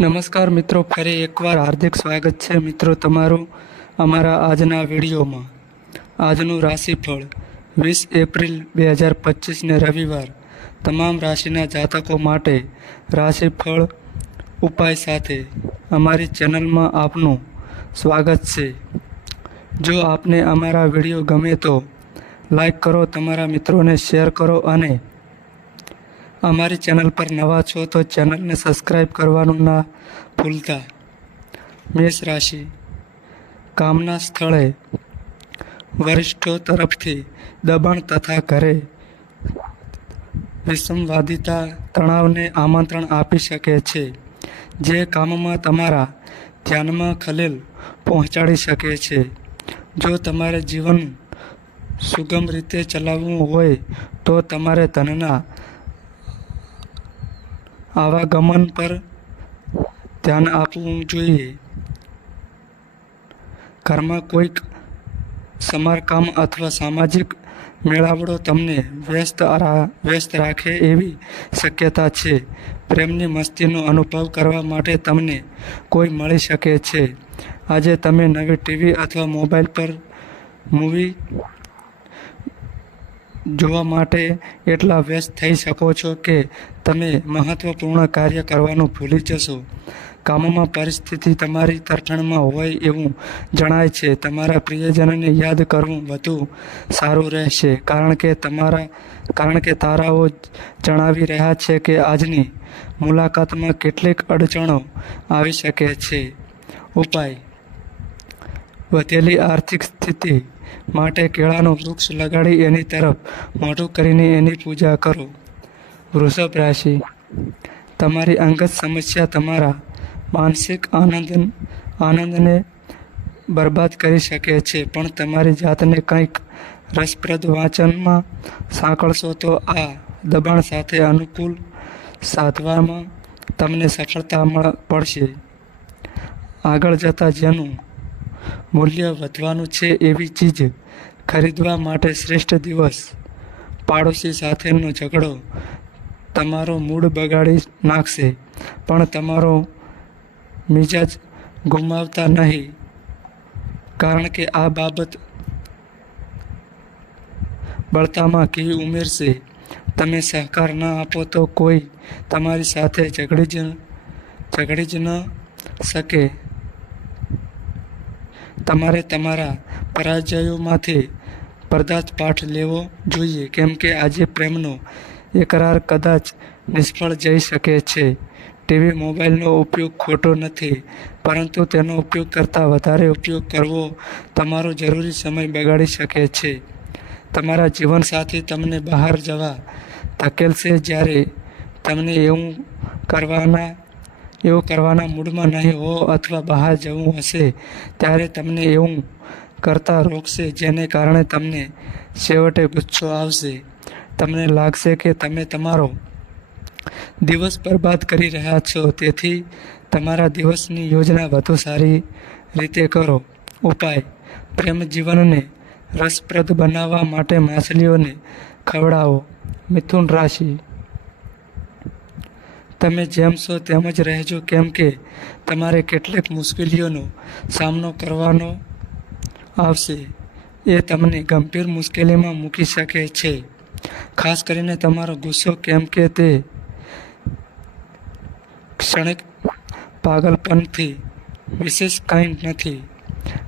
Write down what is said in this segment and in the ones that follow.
નમસ્કાર મિત્રો, ફરી એકવાર હાર્દિક સ્વાગત છે મિત્રો તમારું અમારા આજના વિડીયોમાં. આજનું રાશિફળ વીસ એપ્રિલ બે હજાર પચીસને રવિવાર. તમામ રાશિના જાતકો માટે રાશિફળ ઉપાય સાથે અમારી ચેનલમાં આપનું સ્વાગત છે. જો આપને અમારા વીડિયો ગમે તો લાઈક કરો, તમારા મિત્રોને શેર કરો અને અમારી ચેનલ પર નવા છો તો ચેનલને સબસ્ક્રાઈબ કરવાનું ના ભૂલતા. મેષ રાશિ. કામના સ્થળે વરિષ્ઠો તરફથી દબાણ તથા ઘરે વિસંવાદિતા તણાવને આમંત્રણ આપી શકે છે, જે કામમાં તમારા ધ્યાનમાં ખલેલ પહોંચાડી શકે છે. જો તમારે જીવન સુગમ રીતે ચલાવવું હોય તો તમારે ધનના આવાગમન પર ધ્યાન આપવું જોઈએ. ઘરમાં કોઈક સમારકામ અથવા સામાજિક મેળાવડો તમને વ્યસ્ત વ્યસ્ત રાખે એવી શક્યતા છે. પ્રેમની મસ્તીનો અનુભવ કરવા માટે તમને કોઈ મળી શકે છે. આજે તમે નવી ટીવી અથવા મોબાઈલ પર મૂવી જોવા માટે એટલા વ્યસ્ત થઈ શકો છો કે તમે મહત્વપૂર્ણ કાર્ય કરવાનું ભૂલી જશો. કામમાં પરિસ્થિતિ તમારી તરફેણમાં હોય એવું જણાય છે. તમારા પ્રિયજનને યાદ કરવું વધુ સારું રહેશે. કારણ કે તમારા, કારણ કે તારાઓ જણાવી રહ્યા છે કે આજની મુલાકાતમાં કેટલીક અડચણો આવી શકે છે. ઉપાય. વધેલી આર્થિક સ્થિતિ. માટે કેળાનું વૃક્ષ લગાડી એની તરફ મોઢું કરીને એની પૂજા કરો. વૃષભ રાશિ, તમારી અંગત સમસ્યા તમારા માનસિક આનંદ, આનંદને બરબાદ કરી શકે છે, પણ તમારી જાતને કંઈક રસપ્રદ વાંચનમાં સાંકળશો તો આ દબાણ સાથે અનુકૂળ સાધવામાં તમને સફળતા મળ, પડશે. આગળ જતાં જેનું મૂલ્ય વધવાનું છે એવી ચીજ ખરીદવા માટે શ્રેષ્ઠ દિવસ. પાડોશી સાથેનો ઝઘડો તમારો મૂડ બગાડી નાખશે, પણ તમારો મિજાજ ગુમાવતા નહીં. કારણ કે આ બાબત બળતામાં ઘી ઉમેરશે. તમે સહકાર ન આપો તો કોઈ તમારી સાથે ઝઘડી જ ઝઘડી જ ન શકે. તમારે તમારા પરાજયોમાંથી પદાર્થ પાઠ લેવો જોઈએ, કેમ કે આજે પ્રેમનો એકરાર કદાચ નિષ્ફળ જઈ શકે છે. ટીવી મોબાઈલનો ઉપયોગ ખોટો નથી, પરંતુ તેનો ઉપયોગ કરતાં વધારે ઉપયોગ કરવો તમારો જરૂરી સમય બગાડી શકે છે. તમારા જીવનસાથી તમને બહાર જવા ધકેલશે જ્યારે તમને એવું કરવાના એવું કરવાના મૂડમાં નહીં હો અથવા બહાર જવું હશે, ત્યારે તમને એવું કરતા રોકશે જેને કારણે તમને છેવટે ગુસ્સો આવશે. તમને લાગશે કે તમે તમારો દિવસ બરબાદ કરી રહ્યા છો, તેથી તમારા દિવસની યોજના વધુ સારી રીતે કરો. ઉપાય, પ્રેમ જીવનને રસપ્રદ બનાવવા માટે માછલીઓને ખવડાવો. મિથુન રાશિ તમે જેમ છો તેમ જ રહેજો. કેમ કે તમારે કેટલીક મુશ્કેલીઓનો સામનો કરવાનો આવશે. એ તમને ગંભીર મુશ્કેલીમાં મૂકી શકે છે. ખાસ કરીને તમારો ગુસ્સો કેમ કે તે ક્ષણિક પાગલપનથી વિશેષ કાંઈ નથી.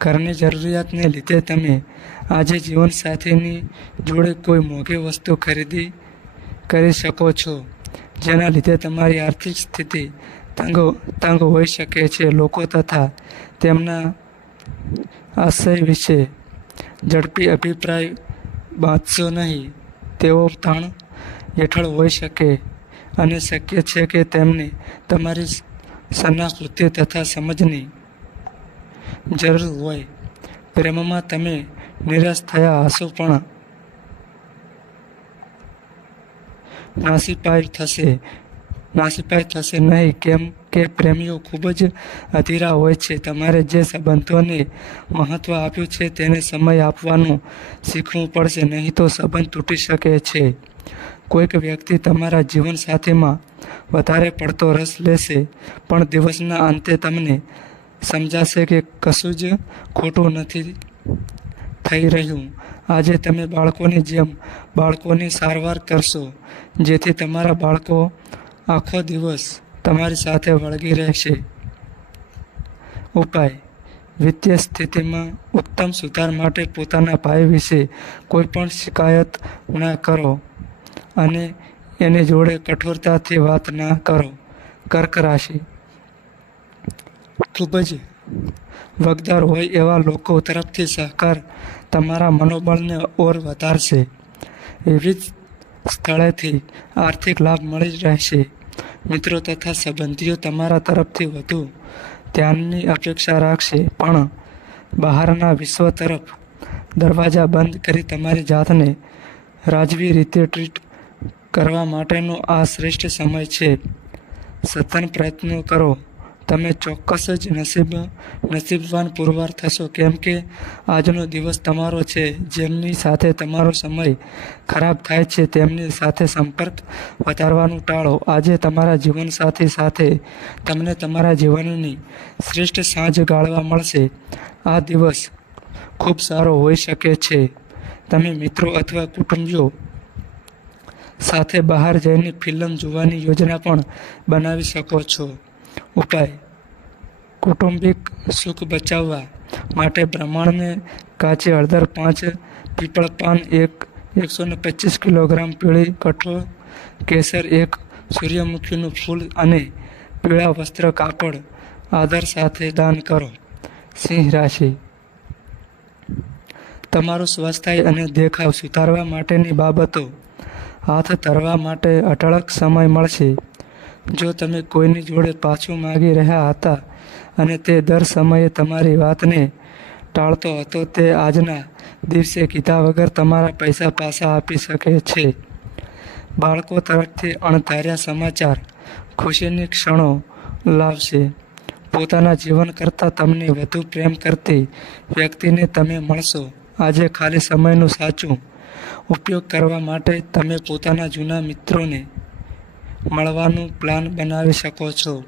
ઘરની જરૂરિયાતને લીધે તમે આજે જીવનસાથીની જોડે કોઈ મોંઘી વસ્તુ ખરીદી કરી શકો છો. જેના લીધે તમારી આર્થિક સ્થિતિ તંગ તંગ હોઈ શકે છે. લોકો તથા તેમના આશય વિશે ઝડપી અભિપ્રાય બાંધશો નહીં. તેઓ તાણ હેઠળ હોઈ શકે અને શક્ય છે કે તેમને તમારી સનાકૃતિ તથા સમજની જરૂર હોય. પ્રેમમાં તમે નિરાશ થયા હશો પણ નાસીપાઈ થશે. નાસીપાઈ થશે નહીં. કેમ કે પ્રેમીઓ ખૂબ જ અધીરા હોય છે. તમારે જે સંબંધોને મહત્ત્વ આપ્યું છે તેને સમય આપવાનું શીખવું પડશે, નહીં તો સંબંધ તૂટી શકે છે. કોઈક વ્યક્તિ તમારા જીવનસાથીમાં વધારે પડતો રસ લેશે, પણ દિવસના અંતે તમને સમજાશે કે કશું જ ખોટું નથી. થઈ રહ્યું. આજે તમે બાળકોની જેમ બાળકોની સારવાર કરશો, જેથી તમારા બાળકો આખો દિવસ તમારી સાથે વળગી રહેશે. ઉપાય. વિત્તીય સ્થિતિમાં ઉત્તમ સુધાર માટે પોતાના ભાઈ વિશે કોઈ પણ શિકાયત ના કરો અને એની જોડે કઠોરતાથી વાત ના કરો. કર્ક રાશિ. ખૂબ જ વગદાર હોય એવા લોકો તરફથી સહકાર તમારા મનોબળને ઓર વધારશે. વિવિધ સ્થળેથી આર્થિક લાભ મળી રહેશે. મિત્રો તથા સંબંધીઓ તમારા તરફથી વધુ ધ્યાનની અપેક્ષા રાખશે. પણ બહારના વિશ્વ તરફ દરવાજા બંધ કરી તમારી જાતને રાજવી રીતે ટ્રીટ કરવા માટેનો આ શ્રેષ્ઠ સમય છે. સતન પ્રયત્નો કરો. તમે ચોક્કસ જ નસીબ નસીબવાન પુરવાર થશો. કેમ કે આજનો દિવસ તમારો છે. જેમની સાથે તમારો સમય ખરાબ થાય છે, તેમની સાથે સંપર્ક વધારવાનું ટાળો. આજે તમારા જીવનસાથી સાથે તમને તમારા જીવનની શ્રેષ્ઠ સાંજ ગાળવા મળશે. આ દિવસ ખૂબ સારો હોઈ શકે છે. તમે મિત્રો અથવા કુટુંબીઓ સાથે બહાર જઈને ફિલ્મ જોવાની યોજના પણ બનાવી શકો છો. ઉપાય. કૌટુંબિક સુખ બચાવવા માટે બ્રાહ્મણને કાચી હળદર પાંચ, પીપળ પાન એક, એકસો ને પચીસ કિલોગ્રામ પીળી કઠોળ, કેસર એક, સૂર્યમુખીનું ફૂલ અને પીળા વસ્ત્ર કાપડ આદર સાથે દાન કરો. સિંહ રાશિ. તમારું સ્વાસ્થ્ય અને દેખાવ સુધારવા માટેની બાબતો. હાથ ધરવા માટે અઢળક સમય મળશે. જો તમે કોઈની જોડે પાછું માગી રહ્યા હતા અને તે દર સમયે તમારી વાતને ટાળતો હતો, તે આજના દિવસે કીધા વગર તમારા પૈસા પાછા આપી શકે છે. બાળકો તરફથી અણધાર્યા સમાચાર ખુશીની ક્ષણો લાવશે. પોતાના જીવન કરતાં તમને વધુ પ્રેમ કરતી વ્યક્તિને તમે મળશો. આજે ખાલી સમયનું સાચું ઉપયોગ કરવા માટે તમે પોતાના જૂના મિત્રોને મળવાનું પ્લાન બનાવી શકો છો.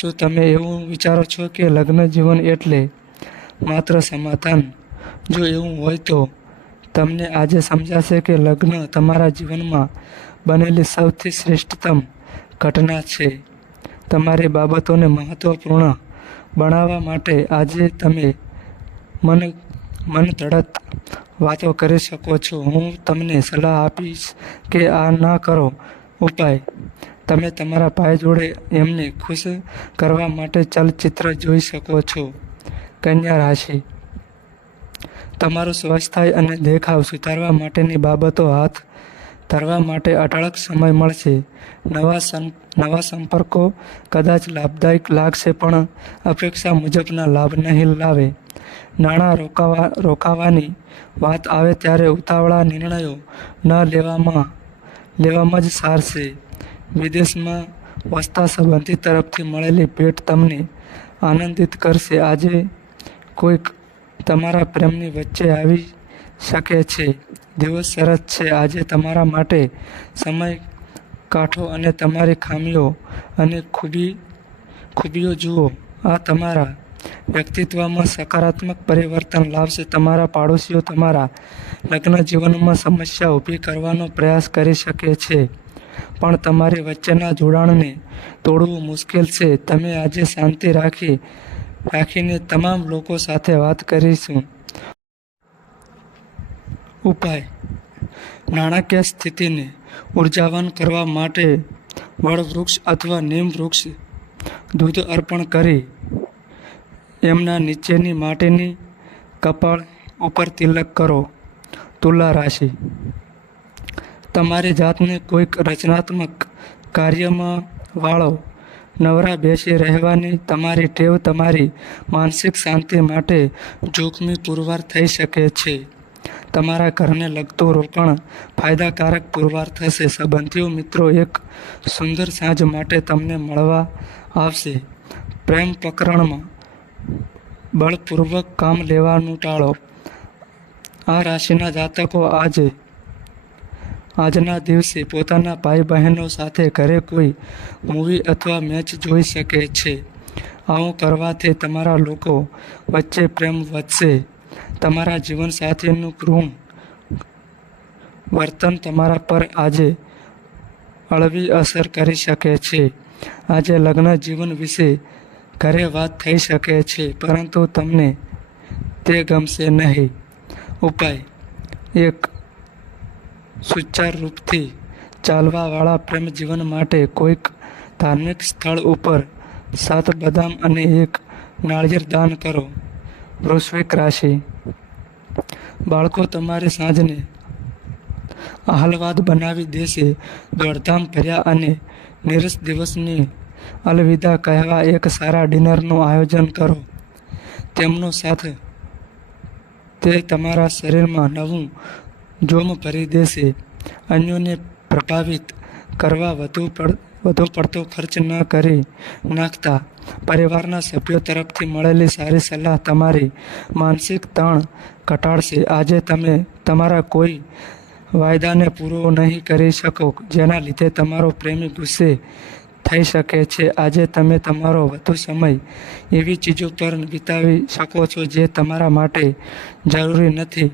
શું તમે એવું વિચારો છો કે લગ્ન જીવન એટલે માત્ર સમાધાન? જો એવું હોય તો તમને આજે સમજાશે કે લગ્ન તમારા જીવનમાં બનેલી સૌથી શ્રેષ્ઠતમ ઘટના છે. તમારી બાબતોને મહત્ત્વપૂર્ણ બનાવવા માટે આજે તમે મન મન તડત વાતો કરી શકો છો. હું તમને સલાહ આપીશ કે આ ના કરો. ઉપાય. તમે તમારા ભાઈ જોડે એમને ખુશ કરવા માટે ચલચિત્ર જોઈ શકો છો. કન્યા રાશિ. તમારું સ્વસ્થાય અને દેખાવ સુધારવા માટેની બાબતો હાથ ધરવા માટે અઢળક સમય મળશે. નવા નવા સંપર્કો કદાચ લાભદાયક લાગશે, પણ અપેક્ષા મુજબના લાભ નહીં લાવે. નાણાં રોકાવા, રોકાવાની વાત આવે ત્યારે ઉતાવળા નિર્ણયો ન લેવામાં લેવામાં જ સારશે વિદેશમાં વસતા સંબંધી તરફથી મળેલી ભેટ તમને આનંદિત કરશે. આજે કોઈક તમારા પ્રેમની વચ્ચે આવી શકે છે. દિવસ સરસ છે. આજે તમારા માટે સમય કાઢો અને તમારી ખામીઓ અને ખૂબી ખૂબીઓ જુઓ. આ તમારા વ્યક્તિત્વમાં સકારાત્મક પરિવર્તન લાવશે. તમારા પાડોશીઓ તમારા લગ્ન જીવનમાં સમસ્યા ઊભી કરવાનો પ્રયાસ કરી શકે છે, પણ તમારી વચ્ચેના જોડાણને તોડવું મુશ્કેલ છે. તમે આજે શાંતિ રાખી, રાખીને તમામ લોકો સાથે વાત કરીશું. ઉપાય. નાણાકીય સ્થિતિને ઉર્જાવાન કરવા માટે વડવૃક્ષ અથવા નીમ વૃક્ષ દૂધ અર્પણ કરી. એમના નીચેની માટીની કપાળ ઉપર તિલક કરો, તુલા રાશિ. તમારી જાતને કોઈક રચનાત્મક કાર્યમાં વાળો, નવરા બેસી રહેવાની તમારી ટેવ તમારી માનસિક શાંતિ માટે જોખમી પુરવાર થઈ શકે છે. તમારા ઘરને લગતું રોકાણ ફાયદાકારક પુરવાર થશે. સંબંધીઓ મિત્રો, એક સુંદર સાંજ માટે તમને મળવા આવશે. પ્રેમ પ્રકરણમાં બળપૂર્વક કામ લેવાનું ટાળો. આ રાશિના જાતકો આજે, આજના દિવસે પોતાના ભાઈ બહેનો સાથે ઘરે કોઈ મૂવી અથવા મેચ જોઈ શકે છે. આવું કરવાથી તમારા લોકો વચ્ચે પ્રેમ વધશે. તમારા જીવનસાથીનું કૃણ વર્તન તમારા પર આજે અળવી અસર કરી શકે છે. આજે લગ્ન જીવન વિશે ઘરે વાત થઈ શકે છે, પરંતુ તમને તે ગમશે નહીં. ઉપાય. એક સુચાર રૂપથી ચાલવાવાળા પ્રેમ જીવન માટે કોઈક ધાર્મિક સ્થળ ઉપર સાત બદામ અને એક નાળિયેર દાન કરો. વૃશ્વિક રાશિ. બાળકો તમારી સાંજને આહલવાદ બનાવી દેશે. દોડધામ ભર્યા અને નિરસ દિવસની અલવિદા કહેવા એક સારા ડિનરનું આયોજન કરો. તેમનો સાથે તે તમારા શરીરમાં નવું જોમ ભરી દેશે. અન્યોને પ્રભાવિત કરવા વધુ વધુ પડતો ખર્ચ ન કરી નાખતા. પરિવારના સભ્યો તરફથી મળેલી સારી સલાહ તમારી માનસિક તાણ ઘટાડશે. આજે તમે તમારા કોઈ વાયદાને પૂરો નહીં કરી શકો, જેના લીધે તમારો પ્રેમી ગુસ્સે થઈ શકે છે. આજે તમે તમારો વધુ સમય એવી ચીજો પર વિતાવી શકો છો જે તમારા માટે જરૂરી નથી.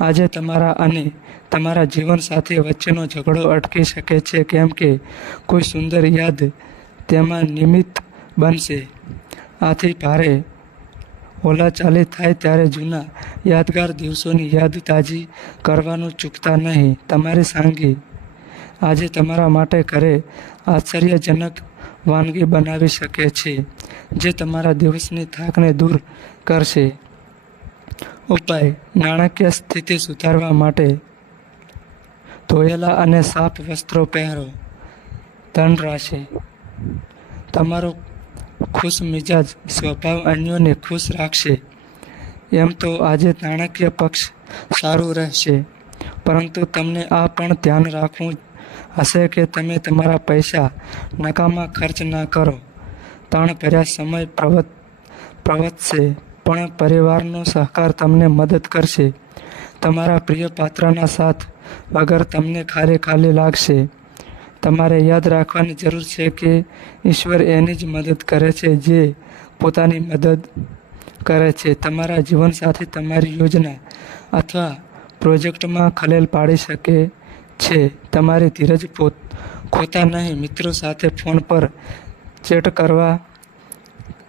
આજે તમારા અને તમારા જીવનસાથી વચ્ચેનો ઝઘડો અટકી શકે છે, કેમ કે કોઈ સુંદર યાદ તેમાં નિમિત્ત બનશે. આથી ભારે ઓલાચાલી થાય ત્યારે જૂના યાદગાર દિવસોની યાદ તાજી કરવાનું ચૂકતા નહીં. તમારી સાંગી આજે તમારા માટે ઘરે આશ્ચર્યજનક વાનગી બનાવી શકે છે, જે તમારા દિવસની થાકને દૂર કરશે. ઉપાય, નાણાકીય સ્થિતિ સુધારવા માટે ધોયેલા અને સાફ વસ્ત્રો પહેરો. ધન રાશિ. તમારો ખુશ મિજાજ સ્વભાવ અન્યોને ખુશ રાખશે. એમ તો આજે નાણાકીય પક્ષ સારું રહેશે, પરંતુ તમને આ પણ ધ્યાન રાખવું હશે કે તમે તમારા પૈસા નકામા ખર્ચ ના કરો. તાણ ભર્યા સમય પ્રવત, પ્રવતશે, પણ પરિવારનો સહકાર તમને મદદ કરશે. તમારા પ્રિય પાત્રના સાથ વગર તમને ખાલી ખાલી લાગશે. તમારે યાદ રાખવાની જરૂર છે કે ઈશ્વર એની જ મદદ કરે છે જે પોતાની મદદ કરે છે. તમારા જીવનસાથી તમારી યોજના અથવા પ્રોજેક્ટમાં ખલેલ પાડી શકે છે. તમારી ધીરજ પોત ખોતા નહીં. મિત્રો સાથે ફોન પર ચેટ કરવા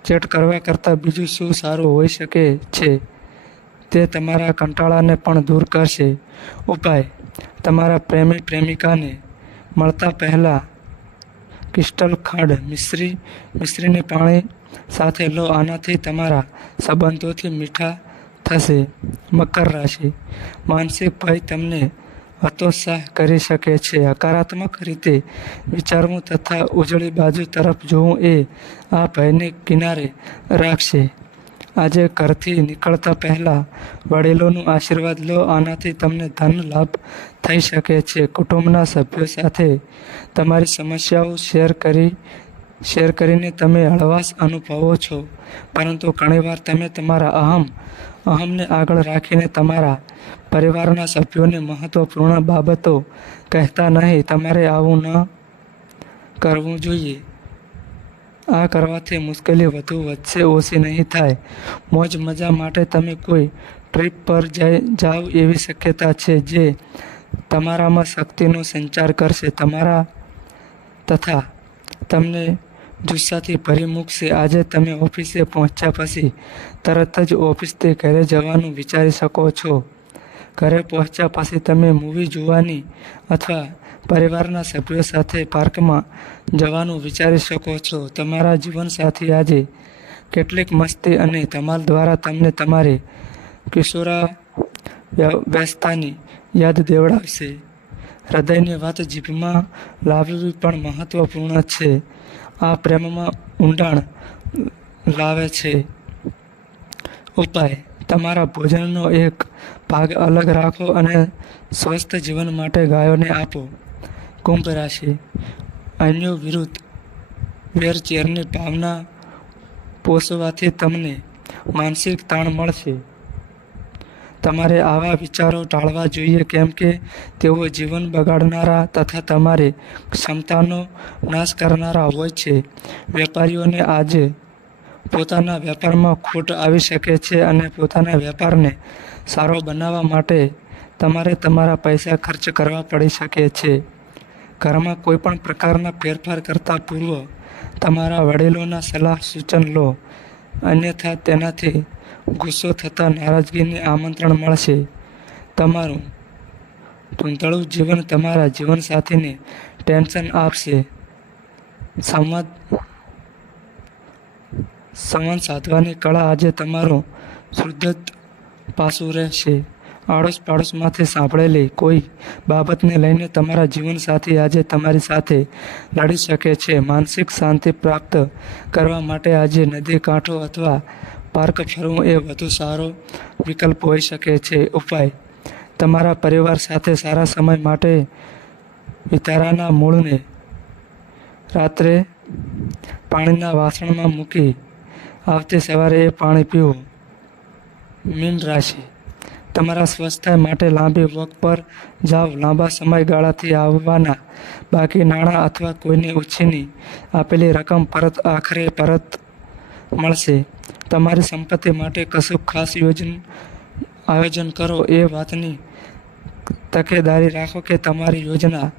ચેટ કરવા કરતાં બીજું શું સારું હોઈ શકે છે તે તમારા કંટાળાને પણ દૂર કરશે. ઉપાય. તમારા પ્રેમી પ્રેમિકાને મળતા પહેલાં ક્રિસ્ટલ ખાંડ, મિશ્રી, મિશ્રીને પાણી સાથે લો. આનાથી તમારા સંબંધોથી મીઠા થશે. મકર રાશિ. માનસિક ભય તમને હતોત્સાહ કરી શકે છે. હકારાત્મક રીતે વિચારવું તથા ઉજળી બાજુ તરફ જોવું એ આ ભયને કિનારે રાખશે. આજે ઘરથી નીકળતા પહેલાં વડીલોનું આશીર્વાદ લો, આનાથી તમને ધન લાભ થઈ શકે છે. કુટુંબના સભ્યો સાથે તમારી સમસ્યાઓ શેર કરી શેર કરીને તમે હળવાશ અનુભવો છો. પરંતુ ઘણીવાર તમે તમારા અહમ, અહમને આગળ રાખીને તમારા પરિવારના સભ્યોને મહત્ત્વપૂર્ણ બાબતો કહેતા નહીં, તમારે આવું ન કરવું જોઈએ. આ કરવાથી મુશ્કેલી વધુ વધશે, ઓછી નહીં થાય. મોજ મજા માટે તમે કોઈ ટ્રીપ પર જઈ જાઓ એવી શક્યતા છે જે તમારામાં શક્તિનો સંચાર કરશે. તમારા તથા તમને જુસ્સાથી ભરી મૂકશે આજે તમે ઓફિસે પહોંચ્યા પછી તરત જ ઓફિસથી ઘરે જવાનું વિચારી શકો છો. ઘરે પહોંચ્યા પછી તમે મૂવી જોવાની અથવા પરિવારના સભ્યો સાથે પાર્કમાં જવાનું વિચારી શકો છો. તમારા જીવનસાથી આજે કેટલીક મસ્તી અને ધમાલ દ્વારા તમને તમારી કિશોરા વ્યસ્તાની યાદ દેવડાવશે. હૃદયની વાત જીભમાં લાવવી પણ મહત્વપૂર્ણ છે. આ પ્રેમમાં ઊંડાણ લાવે છે. ઉપાય. તમારા ભોજનનો એક ભાગ અલગ રાખો અને સ્વસ્થ જીવન માટે ગાયોને આપો. કુંભ રાશિ. અન્યો વિરુદ્ધ વેરચેરની ભાવના પોષવાથી તમને માનસિક તાણ મળશે. તમારે આવા વિચારો ટાળવા જોઈએ કેમ કે તેઓ જીવન બગાડનારા તથા તમારી ક્ષમતાનો નાશ કરનારા હોય છે. વેપારીઓને આજે પોતાના વેપારમાં ખોટ આવી શકે છે અને પોતાના વેપારને સારો બનાવવા માટે તમારે તમારા પૈસા ખર્ચ કરવા પડી શકે છે. ઘરમાં કોઈ પણ પ્રકારના ફેરફાર કરતા પૂર્વ તમારા વડીલોના સલાહ સૂચન લો. અન્યથા તેનાથી ગુસ્સો થતાં નારાજગીને આમંત્રણ મળશે. તમારું ધૂંધળું જીવન તમારા જીવનસાથીને ટેન્શન આપશે. સંવાદ સંવાદ સાધવાની કળા આજે તમારું શુદ્ધ પાસું રહેશે. આડોશ પાડોશમાંથી સાંભળેલી કોઈ બાબતને લઈને તમારા જીવનસાથી આજે તમારી સાથે લડી શકે છે. માનસિક શાંતિ પ્રાપ્ત કરવા માટે આજે નદી કાંઠો અથવા પાર્ક ફરવું એ વધુ સારો વિકલ્પ હોઈ શકે છે. ઉપાય. તમારા પરિવાર સાથે સારા સમય માટે વિતારાના મૂળને રાત્રે પાણીના વાસણમાં મૂકી આવતી સવારે એ પાણી પીવું. મીન રાશિ. તમારા સ્વસ્થતા માટે લાંબી વોક પર જાઓ. લાંબા સમયગાળાથી આવવાના બાકી નાણાં અથવા કોઈને ઉછીની આપેલી રકમ પરત આખરે પરત મળશે. તમારી સંપત્તિ માટે કશું ખાસ યોજન, આયોજન કરો એ વાતની તકેદારી રાખો કે તમારી યોજના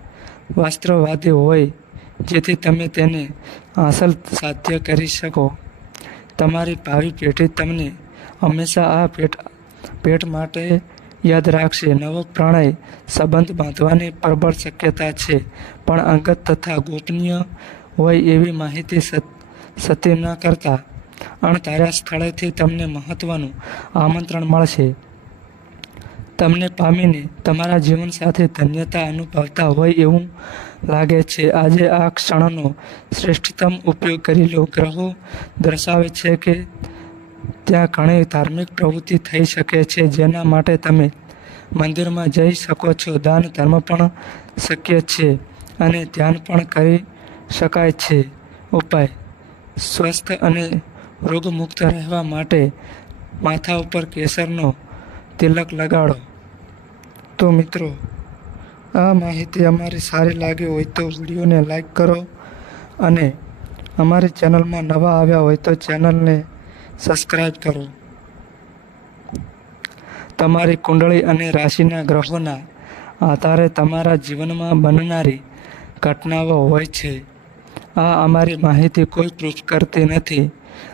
વાસ્તવવાદી હોય, જેથી તમે તેને હાંસલ સાધ્ય કરી શકો. તમારી ભાવિ પેઢી તમને હંમેશા આ ભેટ ભેટ માટે યાદ રાખશે. નવો પ્રણય સંબંધ બાંધવાની પ્રબળ શક્યતા છે, પણ અંગત તથા ગોપનીય હોય એવી માહિતી સત- સતી ન કરતા. અણધાર્યા સ્થળેથી તમને મહત્વનું આમંત્રણ મળશે. તમને પામીને તમારા જીવન સાથે ધન્યતા અનુભવતા હોય એવું લાગે છે. આજે આ ક્ષણનો શ્રેષ્ઠતમ ઉપયોગ કરી લો ગ્રહો દર્શાવે છે કે ત્યાં ઘણી ધાર્મિક પ્રવૃત્તિ થઈ શકે છે, જેના માટે તમે મંદિરમાં જઈ શકો છો. દાન, ધર્મ પણ શક્ય છે અને ધ્યાન પણ કરી શકાય છે. ઉપાય. સ્વસ્થ અને રોગમુક્ત રહેવા માટે માથા ઉપર કેસરનો તિલક લગાડો. તો મિત્રો, આ માહિતી અમારી સારી લાગી હોય તો વિડીયોને લાઈક કરો અને અમારી ચેનલમાં નવા આવ્યા હોય તો ચેનલને સબસ્ક્રાઈબ કરો. તમારી કુંડળી અને રાશિના ગ્રહોના આધારે તમારા જીવનમાં બનનારી ઘટનાઓ હોય છે. આ અમારી માહિતી કોઈ પ્રૂફ કરતી નથી.